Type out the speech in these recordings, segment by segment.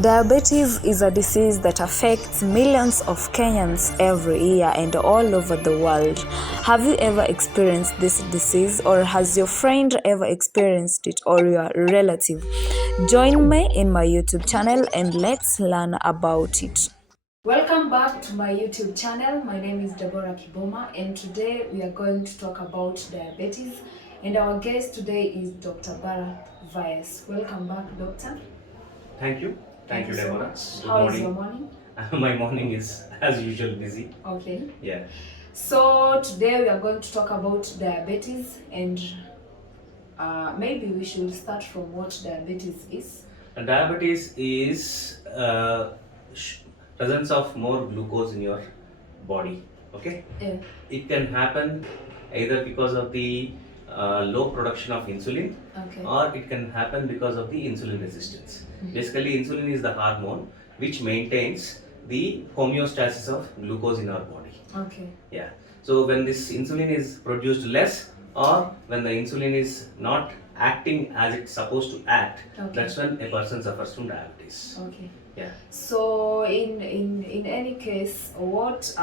Diabetes is a disease that affects millions of Kenyans every year and all over the world. Have you ever experienced this disease, or has your friend ever experienced it, or your relative? Join me in my YouTube channel and let's learn about it. Welcome back to my YouTube channel. My name is Deborah Kiboma, and today we are going to talk about diabetes, and our guest today is Dr. Bharath Vyas. Welcome back, doctor. Thank you. Thank you, So Deborah. much. Good How is morning. your morning? My morning is, as usual, busy. Okay. Yeah. So today we are going to talk about diabetes, and maybe we should start from what diabetes is. Diabetes is sh- presence of more glucose in your body. Okay. Yeah. It can happen either because of the low production of insulin, Okay. or it can happen because of the insulin resistance. Basically, insulin is the hormone which maintains the homeostasis of glucose in our body. Okay. Yeah. So when this insulin is produced less, or when the insulin is not acting as it's supposed to act, Okay. that's when a person suffers from diabetes. Okay. Yeah. So in any case, what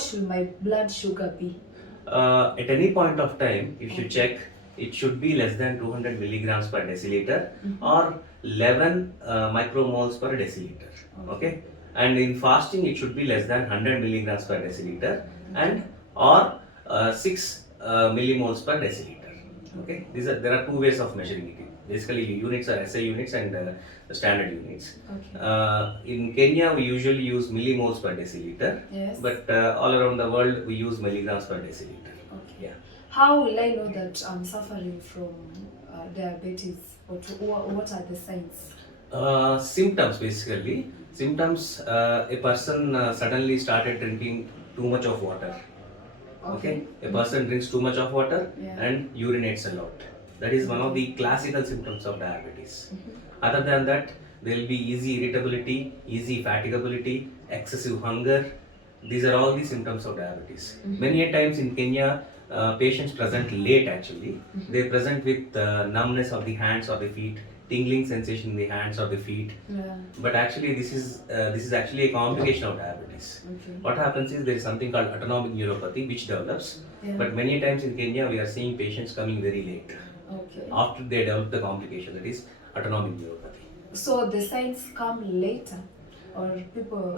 should my blood sugar be? At any point of time, if you check, it should be less than 200 milligrams per deciliter, or 11 micromoles per deciliter. Okay. And in fasting, it should be less than 100 milligrams per deciliter, and or 6 millimoles per deciliter. Okay. There are two ways of measuring it. Basically, units are SI units and the standard units. Okay. In Kenya, we usually use millimoles per deciliter, Yes. but all around the world, we use milligrams per deciliter. Okay. Yeah. How will I know that I'm suffering from diabetes? What are the signs? Symptoms, basically. Symptoms, a person suddenly started drinking too much of water. Okay. A person drinks too much of water. Yeah. And urinates a lot. That is one of the classical symptoms of diabetes. Other than that, there will be easy irritability, easy fatigability, excessive hunger. These are all the symptoms of diabetes. Many a times in Kenya, patients present late actually. They present with numbness of the hands or the feet, tingling sensation in the hands or the feet. Yeah. But actually, this is actually a complication of diabetes. Okay. What happens is there is something called autonomic neuropathy which develops. Yeah. But many times in Kenya, we are seeing patients coming very late Okay. after they develop the complication, that is autonomic neuropathy. So the signs come later, or people?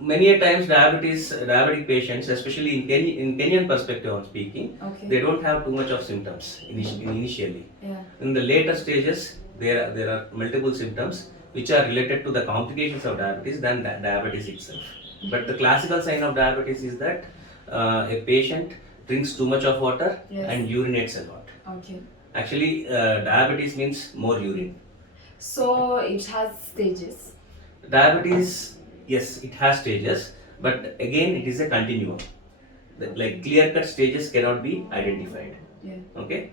Many a times diabetic patients, especially in Kenyan perspective I'm speaking, Okay. they don't have too much of symptoms initially. Yeah. In the later stages, there are multiple symptoms which are related to the complications of diabetes than diabetes itself. But the classical sign of diabetes is that a patient drinks too much of water. Yes. And urinates a lot. Okay. Actually, diabetes means more urine. So it has stages. Diabetes, yes, it has stages, but again, it is a continuum. Like clear-cut stages cannot be identified. Yeah. Okay,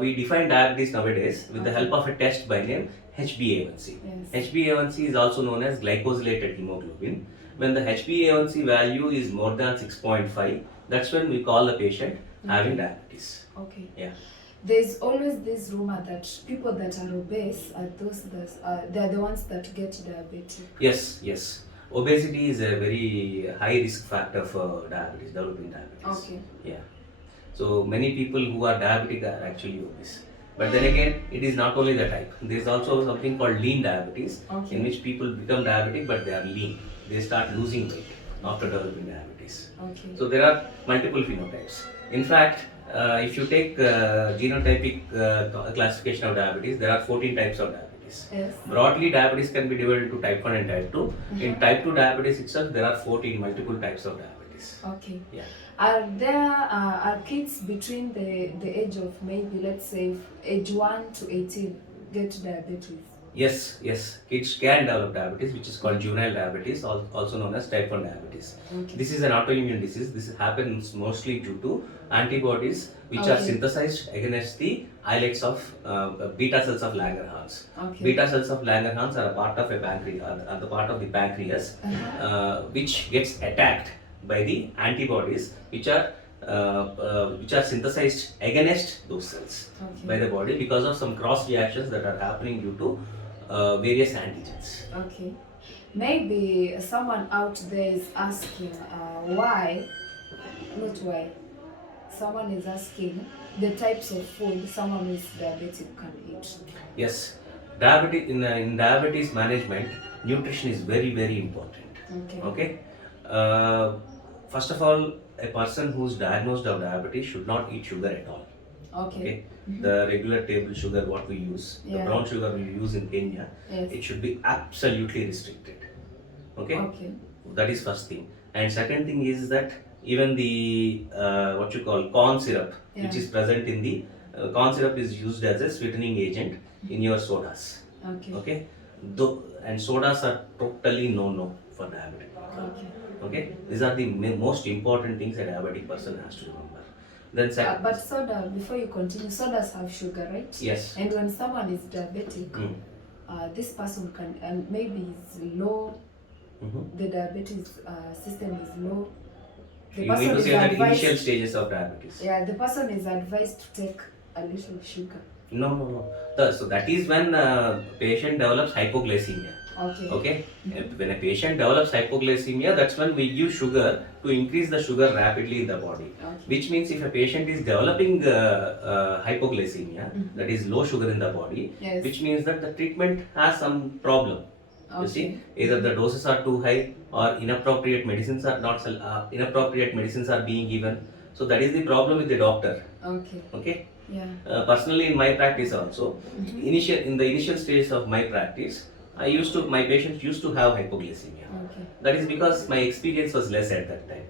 we define diabetes nowadays with the help of a test by name HbA1c. Yes. HbA1c is also known as glycosylated hemoglobin. When the HbA1c value is more than 6.5, that's when we call the patient having diabetes. Okay. Yeah. There's always this rumor that people that are obese are those that they're the ones that get diabetes. Yes, yes. Obesity is a very high risk factor for diabetes, developing diabetes. Okay. Yeah. So many people who are diabetic are actually obese. But then again, it is not only the type. There is also something called lean diabetes, Okay. in which people become diabetic but they are lean. They start losing weight after developing diabetes. Okay. So there are multiple phenotypes. In fact, if you take genotypic classification of diabetes, there are 14 types of diabetes. Yes. Broadly, diabetes can be divided into type 1 and type 2. In type 2 diabetes itself, there are 14 multiple types of diabetes. Okay. Yeah. Are there are kids between the age of maybe, let's say, age 1 to 18 get diabetes? Yes, yes. Kids can develop diabetes, which is called juvenile diabetes, also known as type 1 diabetes. Okay. This is an autoimmune disease. This happens mostly due to antibodies which are synthesized against the islets of beta cells of Langerhans. Okay. Beta cells of Langerhans are a part of a pancreas, are the part of the pancreas, which gets attacked by the antibodies which are synthesized against those cells by the body because of some cross reactions that are happening due to various antigens. Okay. Maybe someone out there is asking why, not why. Someone is asking the types of food someone who is diabetic can eat. Yes, diabetes in diabetes management, nutrition is very important. Okay. Okay, uh, first of all, a person who's diagnosed of diabetes should not eat sugar at all. Okay. Okay, the regular table sugar what we use, the Yeah. brown sugar we use in Kenya, Yes. it should be absolutely restricted. Okay, Okay. that is first thing. And second thing is that even the what you call corn syrup, which Yeah. is present in the corn syrup is used as a sweetening agent in your sodas. Okay. Okay, and sodas are totally no for diabetic people. Okay. Okay, these are the most important things a diabetic person has to remember. Then second, But soda, before you continue, sodas have sugar, right? yes. And when someone is diabetic, Mm. this person can, and maybe is low, the diabetes system is low. The You mean to is say that advised, initial stages of diabetes? yeah, the person is advised to take a little sugar. No. So that is when patient develops hypoglycemia. Okay. Okay, when a patient develops hypoglycemia, that's when we give sugar to increase the sugar rapidly in the body. Okay. Which means if a patient is developing hypoglycemia, that is low sugar in the body, Yes. which means that the treatment has some problem. You see, Okay. either the doses are too high or inappropriate medicines are not inappropriate medicines are being given. So that is the problem with the doctor. Okay. Okay. Yeah. Personally, in my practice also, in the initial stages of my practice, my patients used to have hypoglycemia. Okay. That is because my experience was less at that time.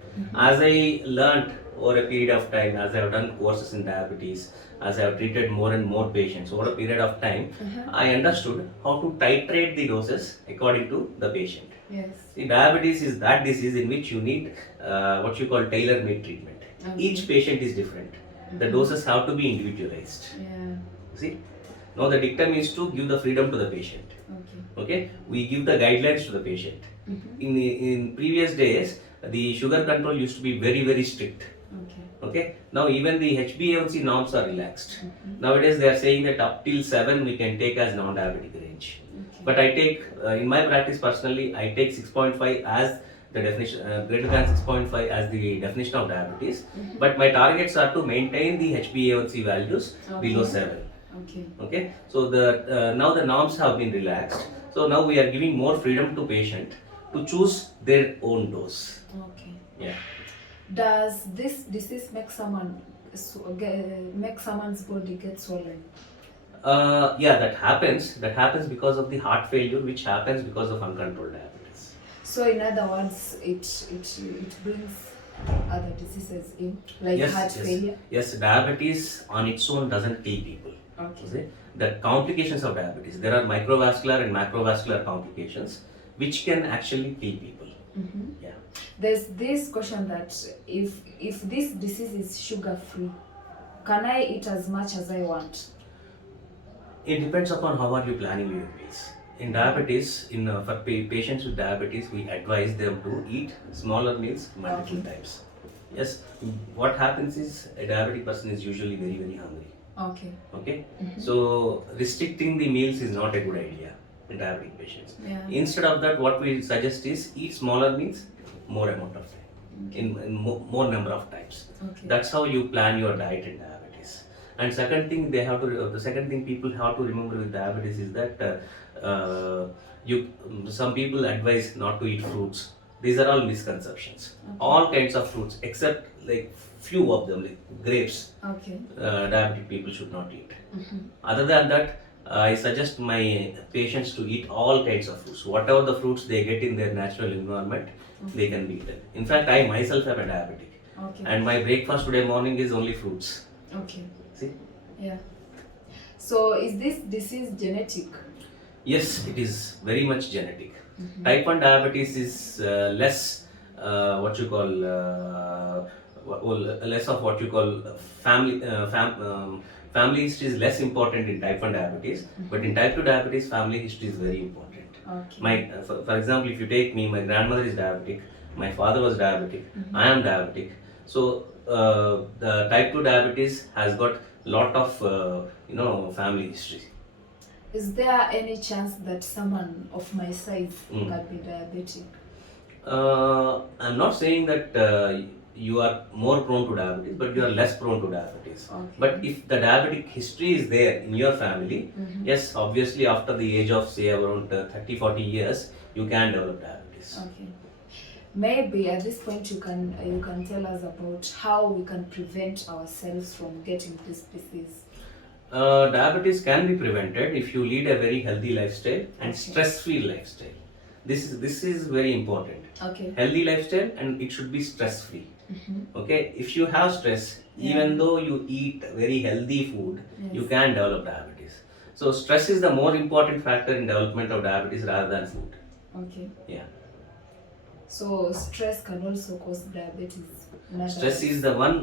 As I learned over a period of time, as I have done courses in diabetes, as I have treated more and more patients over a period of time, I understood how to titrate the doses according to the patient. Yes. See, diabetes is that disease in which you need what you call tailor-made treatment. Okay. Each patient is different. The doses have to be individualized. Yeah. See, now the dictum is to give the freedom to the patient. Okay. Okay, we give the guidelines to the patient. In previous days, the sugar control used to be very strict. Okay. Okay, now even the HbA1c norms are relaxed. Nowadays they are saying that up till 7 we can take as non-diabetic range. Okay. But I take in my practice personally, I take 6.5 as the definition, greater than 6.5 as the definition of diabetes. But my targets are to maintain the HbA1c values below 7. Okay. Okay, so the now the norms have been relaxed. So now we are giving more freedom to patient to choose their own dose. Okay. Yeah. Does this disease make someone's body get swollen? Yeah, that happens. That happens because of the heart failure, which happens because of uncontrolled diabetes. So in other words, it brings other diseases in, like heart failure. Yes, diabetes on its own doesn't kill people. Okay. See, the complications of diabetes, there are microvascular and macrovascular complications which can actually kill people. Yeah. There's this question that if this disease is sugar free, can I eat as much as I want? It depends upon how are you planning your meals. In diabetes, for patients with diabetes, we advise them to eat smaller meals multiple times. Yes, what happens is a diabetic person is usually very hungry. Okay. Okay, so restricting the meals is not a good idea in diabetic patients. Yeah. Instead of that, what we suggest is eat smaller meals, more amount of time, in more number of times. Okay. That's how you plan your diet in diabetes. And second thing the second thing people have to remember with diabetes is that some people advise not to eat fruits. These are all misconceptions. All kinds of fruits except like few of them, like grapes, Okay. diabetic people should not eat. Other than that, I suggest my patients to eat all kinds of fruits. Whatever the fruits they get in their natural environment, they can be eaten. In fact, I myself am a diabetic. Okay. And my breakfast today morning is only fruits. Okay. See? Yeah. So is this disease genetic? Yes, it is very much genetic. Type 1 diabetes is less what you call less of what you call family history is less important in type 1 diabetes, but in type 2 diabetes, family history is very important. Okay. My, for example, if you take me, my grandmother is diabetic, my father was diabetic, I am diabetic. So the type 2 diabetes has got lot of family history. Is there any chance that someone of my size Mm. can be diabetic? I'm not saying that you are more prone to diabetes, but you are less prone to diabetes. Okay. But if the diabetic history is there in your family, yes, obviously after the age of say around 30-40 years, you can develop diabetes. Okay. Maybe at this point you can tell us about how we can prevent ourselves from getting this disease. Diabetes can be prevented if you lead a very healthy lifestyle and Okay. stress-free lifestyle. This is very important. Okay. Healthy lifestyle, and it should be stress-free. Okay, if you have stress, even though you eat very healthy food, you can develop diabetes. So stress is the more important factor in development of diabetes rather than food. Okay. Yeah. So stress can also cause diabetes. Stress is the one.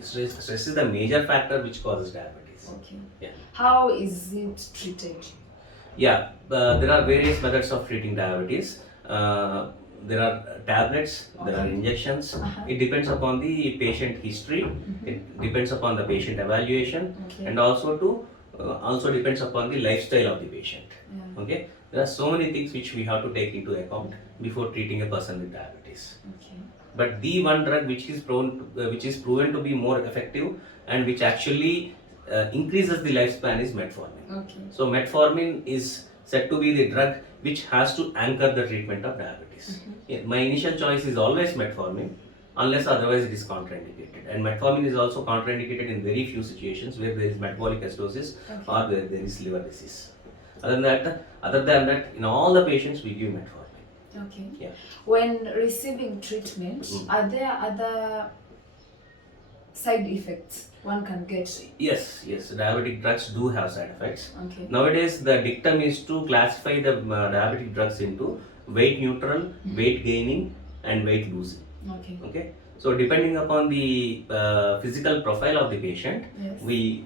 Stress is the major factor which causes diabetes. Okay. Yeah. How is it treated? Yeah, there are various methods of treating diabetes. There are tablets, there are injections. It depends upon the patient history. It depends upon the patient evaluation, and also depends upon the lifestyle of the patient. Okay, there are so many things which we have to take into account before treating a person with diabetes. Okay. But the one drug which is proven to be more effective and which actually increases the lifespan is metformin. Okay. So metformin is said to be the drug which has to anchor the treatment of diabetes. Yeah, my initial choice is always metformin unless otherwise it is contraindicated. And metformin is also contraindicated in very few situations where there is metabolic acidosis or where there is liver disease. Other than that, in all the patients we give metformin. Okay. Yeah. When receiving treatment, are there other side effects one can get? Yes, diabetic drugs do have side effects. Okay. Nowadays, the dictum is to classify the diabetic drugs into weight neutral, weight gaining, and weight losing. Okay. Okay. So depending upon the physical profile of the patient, we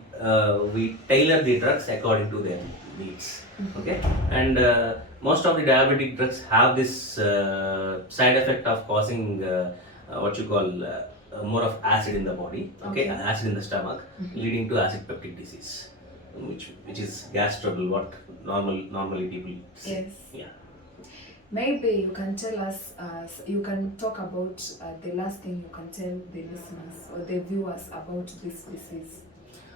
tailor the drugs according to their needs. Okay. And most of the diabetic drugs have this side effect of causing what you call more of acid in the body. Okay. Acid in the stomach, leading to acid peptic disease, which is gas trouble. What normally people say. Yes. Yeah. Maybe you can tell us, you can talk about the last thing you can tell the listeners or the viewers about this disease.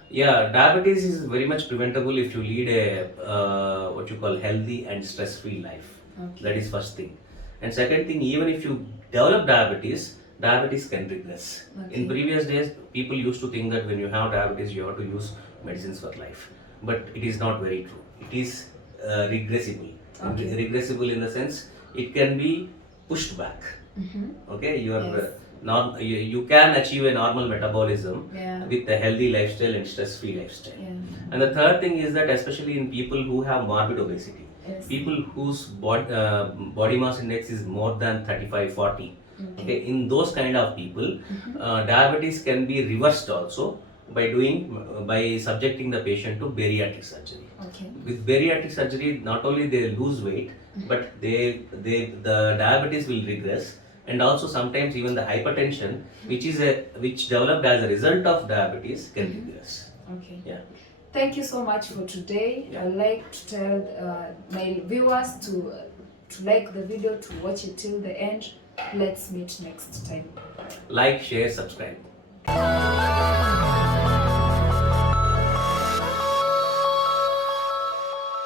Yeah, diabetes is very much preventable if you lead a what you call healthy and stress-free life. Okay. That is first thing. And second thing, even if you develop diabetes can regress. Okay. In previous days, people used to think that when you have diabetes, you have to use medicines for life. But it is not very true. It is regressible. Okay. Regressible in the sense it can be pushed back. Okay, you can achieve a normal metabolism with a healthy lifestyle and stress-free lifestyle. And the third thing is that especially in people who have morbid obesity, people whose body mass index is more than 35-40. Okay, in those kind of people, diabetes can be reversed also by subjecting the patient to bariatric surgery. Okay. With bariatric surgery, not only they lose weight, but the diabetes will regress, and also sometimes even the hypertension, which developed as a result of diabetes, can regress. Okay. Yeah. Thank you so much for today. I'd like to tell my viewers to like the video, to watch it till the end. Let's meet next time. Like, share, subscribe.